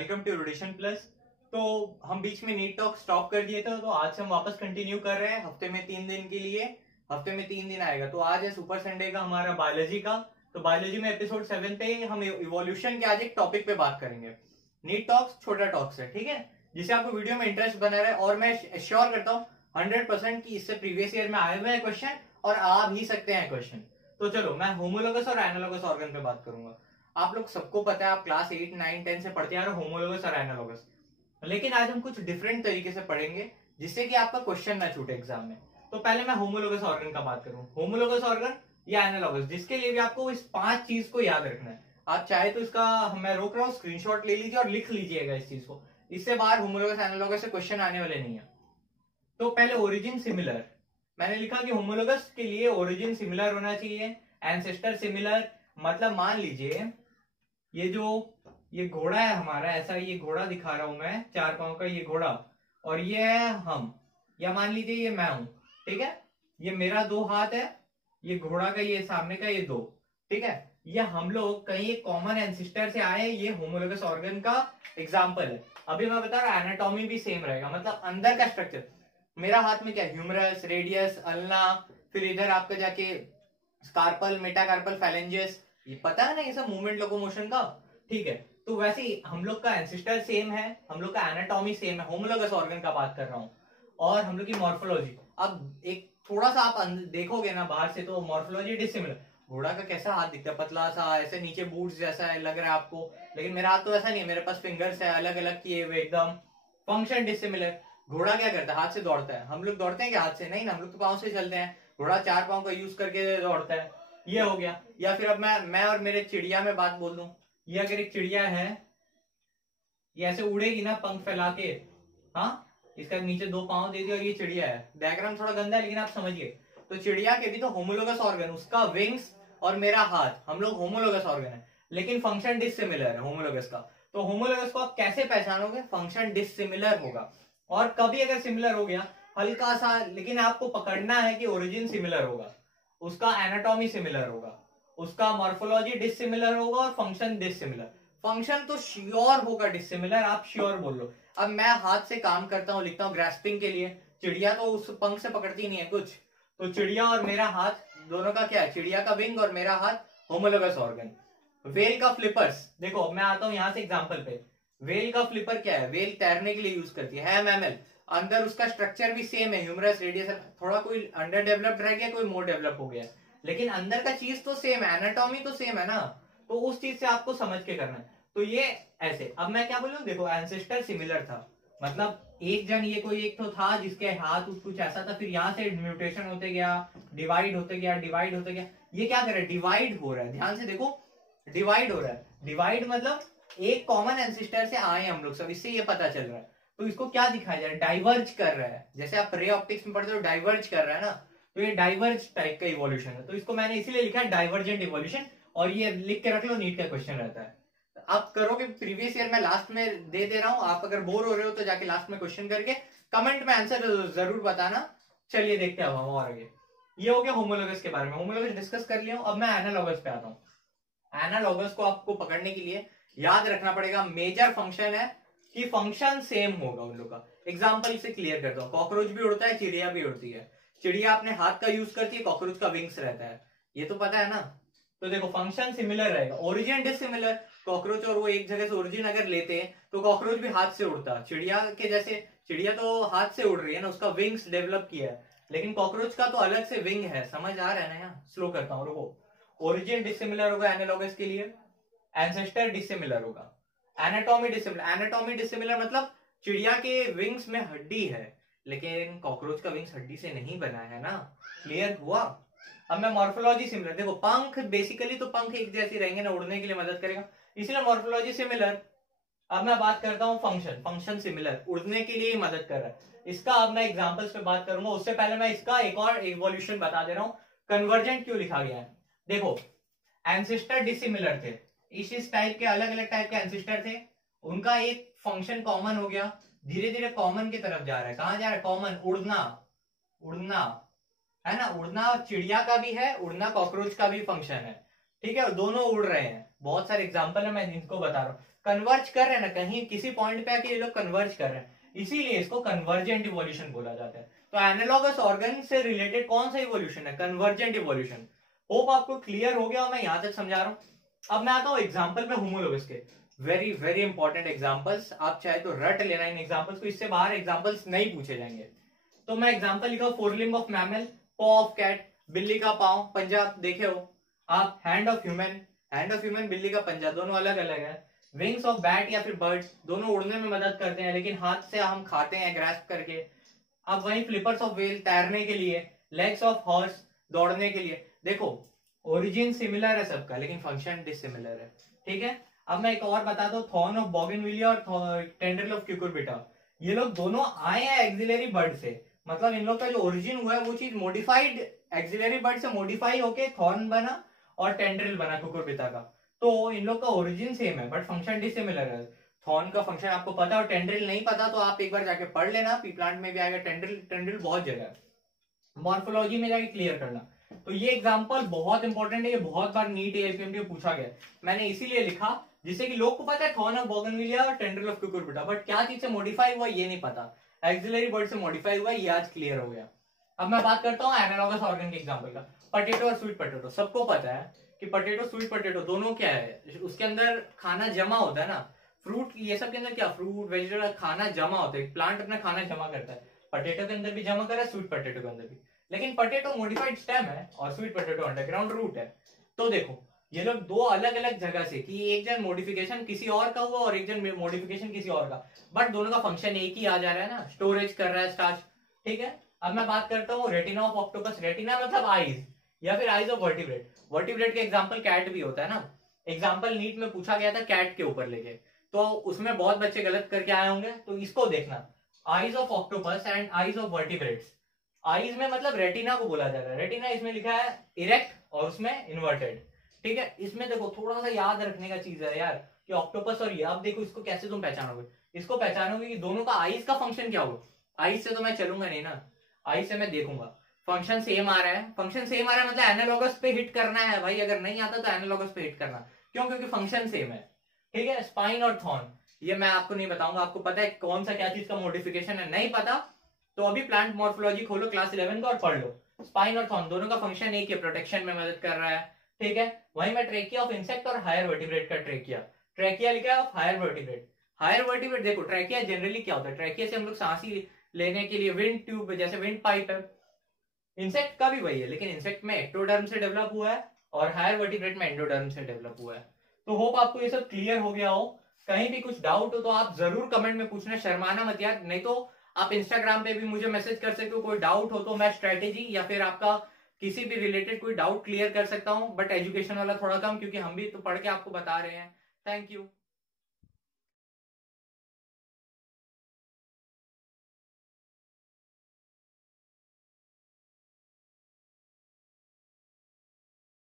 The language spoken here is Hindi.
Welcome to education plus. तो हम बीच में नीट टॉक स्टॉप कर दिए थे, तो आज से हम वापस कंटिन्यू कर रहे हैं हफ्ते में 3 दिन के लिए। हफ्ते में 3 दिन आएगा। तो आज है सुपर संडे का हमारा बायोलॉजी का। तो बायोलॉजी में एपिसोड 7 पे हम इवोल्यूशन के आज एक टॉपिक पे बात करेंगे। नीट टॉक्स छोटा टॉक्स है, ठीक है, जिससे आपको वीडियो में इंटरेस्ट बना रहे। और मैं श्योर करता हूँ 100% की इससे प्रीवियस ईयर में आए हुए हैं क्वेश्चन और आ भी सकते हैं क्वेश्चन। तो चलो मैं होमोलोगस और एनालोगस ऑर्गन पे बात करूंगा। आप लोग सबको पता है, आप क्लास 8, 9, 10 से पढ़ते आ रहे हो होमोलोगस और एनालोगस, लेकिन आज हम कुछ डिफरेंट तरीके से पढ़ेंगे जिससे कि आपका क्वेश्चन ना छूटे एग्जाम में। तो पहले मैं होमोलोगस ऑर्गन का बात करूं। होमोलोगस ऑर्गन या एनालोगस, जिसके लिए भी आपको इस 5 चीज को याद रखना है। आप चाहे तो इसका मैं रोक रहा हूँ, स्क्रीनशॉट ले लीजिए और लिख लीजिएगा इस चीज को। इससे बाहर होमोलोगस एनालोगस से क्वेश्चन आने वाले नहीं है। तो पहले ओरिजिन सिमिलर, मैंने लिखा कि होमोलोगस के लिए ओरिजिन सिमिलर होना चाहिए, एंसेस्टर सिमिलर। मतलब मान लीजिए ये घोड़ा है हमारा, ऐसा ये घोड़ा दिखा रहा हूं मैं, 4 पांव का ये घोड़ा, और ये है हम, या मान लीजिए ये मैं हूं, ठीक है। ये मेरा 2 हाथ है, ये घोड़ा का ये सामने का ये 2, ठीक है। ये हम लोग कहीं एक कॉमन एंसेस्टर से आए, ये होमोलोगस ऑर्गन का एग्जाम्पल है। अभी मैं बता रहा हूं एनाटॉमी भी सेम रहेगा, मतलब अंदर का स्ट्रक्चर। मेरा हाथ में क्या है, ह्यूमरस, रेडियस, अल्ना, फिर इधर आपका जाके स्कार्पल, मेटाकार्पल, फैलेंजियस, ये पता है ना, ये सब मूवमेंट लोकोमोशन का, ठीक है। तो वैसे ही हम लोग का एंसेस्टर सेम है, हम लोग का एनाटॉमी सेम है, होमोलोगस ऑर्गन का बात कर रहा हूं। और हम लोग की मॉर्फोलॉजी, अब एक थोड़ा सा आप देखोगे ना बाहर से, तो मॉर्फोलॉजी डिसिमिलर। घोड़ा का कैसा हाथ दिखता है, पतला सा, ऐसे नीचे बूट्स जैसा है, लग रहा है आपको, लेकिन मेरा हाथ तो ऐसा नहीं है, मेरे पास फिंगर्स है अलग अलग किए हुए एकदम। Function dissimilar. घोड़ा क्या करता है, हाथ से दौड़ता है, हम लोग दौड़ते हैं क्या हाथ से? नहीं ना, हम लोग तो पाँव से चलते हैं। घोड़ा 4 पाँव का यूज करके दौड़ता है, ये हो गया। या फिर अब मैं और मेरे चिड़िया में बात बोल दूं, ये अगर एक चिड़िया है, ये ऐसे उड़ेगी ना पंख फैला के, हाँ, इसका नीचे 2 पाँव दे दिए और ये चिड़िया है। डायग्राम थोड़ा गंदा है लेकिन आप समझिए। तो चिड़िया के भी तो होमोलोगस ऑर्गन, उसका विंग्स और मेरा हाथ, हम लोग होमोलोगस ऑर्गन है, लेकिन फंक्शन डिसिमिलर है होमोलोगस का। तो होमोलोगस को आप कैसे पहचानोगे? फंक्शन डिसिमिलर होगा। और कभी अगर सिमिलर हो गया हल्का सा, लेकिन आपको पकड़ना है कि ओरिजिन सिमिलर होगा, उसका एनाटॉमी सिमिलर होगा, उसका मॉर्फोलॉजी डिसिमिलर होगा और फंक्शन डिसिमिलर। फंक्शन तो श्योर होगा डिसिमिलर, आप श्योर बोल लो। अब मैं हाथ से काम करता हूं, लिखता हूं ग्रास्पिंग के लिए, चिड़िया तो उस पंख से पकड़ती नहीं है कुछ। तो चिड़िया और मेरा हाथ दोनों का क्या है, चिड़िया का विंग और मेरा हाथ होमोलोगस ऑर्गन। वेल का फ्लिपर्स, देखो मैं आता हूं यहां से एग्जाम्पल पे। वेल का फ्लिपर क्या है, वेल तैरने के लिए यूज करती है मैमल। अंदर उसका स्ट्रक्चर भी सेम है, ह्यूमरस, रेडियस, थोड़ा कोई अंडर डेवलप्ड रह गया, कोई मोर डेवलप हो गया, लेकिन अंदर का चीज तो सेम है, एनाटॉमी तो सेम है ना। तो उस चीज से आपको समझ के करना है। तो ये ऐसे, अब मैं क्या बोलूं, देखो एंसेस्टर सिमिलर था, मतलब एक जन, ये कोई एक तो था जिसके हाथ कुछ ऐसा था, फिर यहां से म्यूटेशन होते गया, डिवाइड होते गया, डिवाइड होते गया। ये क्या कर रहा है, डिवाइड हो रहा है, ध्यान से देखो, डिवाइड हो रहा है। डिवाइड मतलब एक कॉमन एंसेस्टर से आए हम लोग सब, इससे ये पता चल रहा है। तो इसको क्या दिखाया जा रहा है, डाइवर्ज कर रहा है। जैसे आप रे ऑप्टिक्स में पढ़ते हो डाइवर्ज कर रहा है ना, तो ये डाइवर्ज टाइप का इवोल्यूशन है। तो इसको मैंने इसीलिए लिखा है डाइवर्जेंट इवोल्यूशन, और ये लिख के रख लो, नीट का क्वेश्चन रहता है। आप करोगे प्रीवियस ईयर में, लास्ट में दे रहा हूं। आप अगर बोर हो रहे हो तो जाके लास्ट में क्वेश्चन करके कमेंट में आंसर जरूर बताना। चलिए देखते हैं अब हम और आगे। ये हो गया होमोलोगस के बारे में, होमोलोगस डिस्कस कर लिया हूं। अब मैं एनालोगस पे आता हूं। एनालोगस को आपको पकड़ने के लिए याद रखना पड़ेगा, मेजर फंक्शन है कि फंक्शन सेम होगा उन लोग का। एग्जाम्पल से क्लियर करता हूं। कॉकरोच भी उड़ता है, चिड़िया भी उड़ती है। चिड़िया अपने हाथ का यूज करती है, कॉकरोच का विंग्स रहता है, ये तो पता है ना। तो देखो फंक्शन सिमिलर रहेगा, ओरिजिन डिसिमिलर। कॉकरोच और वो एक जगह से ओरिजिन अगर लेते हैं तो कॉकरोच भी हाथ से उड़ता, चिड़िया के जैसे। चिड़िया तो हाथ से उड़ रही है ना, उसका विंग्स डेवलप किया है, लेकिन कॉकरोच का तो अलग से विंग है। समझ आ रहा है ना? यहाँ स्लो करता हूँ, रुको। ओरिजिन डिसिमिलर होगा एनालोगस के लिए, एंसेस्टर डिसिमिलर होगा, एनाटॉमी डिसिमिलर। एनाटॉमी डिसिमिलर मतलब चिड़िया के विंग्स में हड्डी है, लेकिन कॉकरोच का विंग्स हड्डी से नहीं बना है ना। क्लियर हुआ? अब मैं मॉर्फोलॉजी सिमिलर, देखो पंख बेसिकली तो पंख एक जैसे रहेंगे ना, उड़ने के लिए मदद करेगा, इसलिए मॉर्फोलॉजी सिमिलर। अब मैं बात करता हूं फंक्शन, फंक्शन सिमिलर, उड़ने के लिए ही मदद कर रहा है। इसका अब मैं एग्जांपल्स पे बात करूंगा, उससे पहले मैं इसका एक और इवोल्यूशन बता दे रहा हूं, कन्वर्जेंट क्यों लिखा गया है। देखो एंसेस्टर डिसिमिलर थे, इस टाइप के अलग अलग टाइप के एंसेस्टर थे, उनका एक फंक्शन कॉमन हो गया, धीरे धीरे कॉमन की तरफ जा रहा है। कहां जा रहा है? कॉमन, उड़ना। उड़ना है ना, उड़ना चिड़िया का भी है, उड़ना कॉकरोच का भी फंक्शन है, ठीक है, दोनों उड़ रहे हैं। बहुत सारे एग्जाम्पल है, मैं इनको बता रहा हूँ। कन्वर्ज कर रहे हैं ना, कहीं किसी पॉइंट पे आके ये लोग कन्वर्ज कर रहे हैं, इसीलिए इसको कन्वर्जेंट इवोल्यूशन बोला जाता है। तो एनालॉगस ऑर्गन से रिलेटेड कौन सा इवोल्यूशन है? Convergent evolution. होप आपको क्लियर हो गया, मैं यहां तक समझा रहा हूं। अब मैं आता हूं एग्जाम्पल पे होमोलोगस के। वेरी वेरी इंपॉर्टेंट एग्जाम्पल्स, आप चाहे तो रट लेना इन एग्जाम्पल्स को, इससे बाहर एग्जाम्पल्स नहीं पूछे जाएंगे। तो मैं एग्जाम्पल लिखा, फोर लिम्ब ऑफ मैमल, पॉ ऑफ कैट, बिल्ली का पांव, पंजा देखे हो आप, हैंड ऑफ ह्यूमन, बिल्ली का पंजा, दोनों अलग अलग है। विंग्स ऑफ बैट या फिर बर्ड, दोनों उड़ने में मदद करते हैं, लेकिन हाथ से हम खाते हैं ग्रैस्प करके। अब वहीं फ्लिपर्स ऑफ व्हेल, तैरने के लिए। लेग्स ऑफ हॉर्स, दौड़ने के लिए। देखो ओरिजिन सिमिलर है सबका, लेकिन फंक्शन डिसिमिलर है, ठीक है। अब मैं एक और बताता हूँ, थॉर्न ऑफ बोगनविलिया और टेंड्रिल ऑफ क्यूकुरबिटा, ये लोग दोनों आए हैं एक्सिलरी बर्ड से, मतलब इन लोग का जो ओरिजिन हुआ है वो चीज मॉडिफाइड, एक्सिलरी बर्ड से मॉडिफाई होके थॉर्न बना और टेंड्रिल बना क्यूकुरबिटा का। तो इन लोग का ओरिजिन सेम है बट फंक्शन डिसिमिलर है। थॉर्न का फंक्शन आपको पता और टेंड्रिल नहीं पता तो आप एक बार जाके पढ़ लेना, पी प्लांट में भी आएगा टेंड्रिल बहुत जगह है, मॉर्फोलॉजी में जाके क्लियर करना। तो ये एग्जांपल बहुत इंपॉर्टेंट है, ये बहुत बार नीट एपीएमटी पूछा गया, मैंने इसीलिए लिखा जिससे कि लोग को पता है थॉर्न ऑफ बोगनविलिया और टेंड्रिल ऑफ क्यूकुरबिटा, बट क्या चीज से मॉडिफाई हुआ ये नहीं पता, एक्सिलरी बर्ड से मॉडिफाई हुआ, ये आज क्लियर हो गया। अब मैं बात करता हूँ एनालॉगस ऑर्गन के एग्जांपल का। पोटैटो और स्वीट पोटैटो, सबको पता है कि पोटैटो स्वीट पोटैटो दोनों क्या है, उसके अंदर खाना जमा होता है ना, फ्रूट ये सब के अंदर क्या, फ्रूट वेजिटेबल खाना जमा होता है, प्लांट अपना खाना जमा करता है, पोटैटो के अंदर भी जमा कर रहा है, स्वीट पोटैटो के अंदर भी। लेकिन पोटैटो मॉडिफाइड स्टेम है और स्वीट पोटैटो अंडरग्राउंड रूट है। तो देखो ये लोग दो अलग अलग जगह से, कि एक जन मॉडिफिकेशन किसी और का हुआ और एक जन मॉडिफिकेशन किसी और का, बट दोनों का फंक्शन एक ही आ जा रहा है ना, स्टोरेज कर रहा है स्टार्च, ठीक है। अब मैं बात करता हूँ रेटिना ऑफ ऑक्टोपस, रेटिना मतलब आईज या फिर आईज ऑफ वर्टिब्रेट। वर्टिब्रेट के एग्जांपल कैट भी होता है ना, एग्जांपल नीट में पूछा गया था कैट के ऊपर लेके, तो उसमें बहुत बच्चे गलत करके आए होंगे, तो इसको देखना, eyes of octopus and eyes of vertebrates. Eyes में मतलब रेटिना को बोला जा रहा है, रेटिना इसमें लिखा है इरेक्ट और उसमें इन्वर्टेड, ठीक है। इसमें देखो थोड़ा सा याद रखने का चीज है यार कि ऑक्टोपस और ये, आप देखो इसको कैसे तुम पहचानोगे, इसको पहचानोगे कि दोनों का आईज का फंक्शन क्या होगा। आईज से तो मैं चलूंगा नहीं ना, आईज से मैं देखूंगा, फंक्शन सेम आ रहा है, फंक्शन सेम आ रहा है मतलब एनालॉगस पे हिट करना है भाई, अगर नहीं आता तो एनालॉगस पे हिट करना, क्यों, क्योंकि फंक्शन सेम है, ठीक है। स्पाइन और थॉर्न ये मैं आपको नहीं बताऊंगा, आपको पता है कौन सा क्या चीज का मॉडिफिकेशन है, नहीं पता तो अभी प्लांट मॉर्फोलॉजी खोलो क्लास 11 का और पढ़ लो। स्पाइन और थॉर्न दोनों का फंक्शन एक है, प्रोटेक्शन में मदद कर रहा है, ठीक है। वहीं में ट्रेकिया ऑफ इंसेक्ट और हायर वर्टिब्रेट का ट्रेकिया लिखा है of higher vertebrate. Higher vertebrate देखो ट्रेकिया जनरली क्या होता है, ट्रेकिया से हम लोग सांस ही लेने के लिए विंड ट्यूब जैसे विंड पाइप है, इंसेक्ट का भी वही है, लेकिन इंसेक्ट में एक्टोडर्म से डेवलप हुआ है और हायर वर्टिब्रेट में एंडोडर्म से डेवलप हुआ है। तो होप आपको ये सब क्लियर हो गया हो। कहीं भी कुछ डाउट हो तो आप जरूर कमेंट में पूछना, शर्माना मत यार, नहीं तो आप इंस्टाग्राम पे भी मुझे मैसेज कर सकते हो, कोई डाउट हो तो मैं स्ट्रेटेजी या फिर आपका किसी भी रिलेटेड कोई डाउट क्लियर कर सकता हूं, बट एजुकेशन वाला थोड़ा कम, क्योंकि हम भी तो पढ़ के आपको बता रहे हैं। Thank you.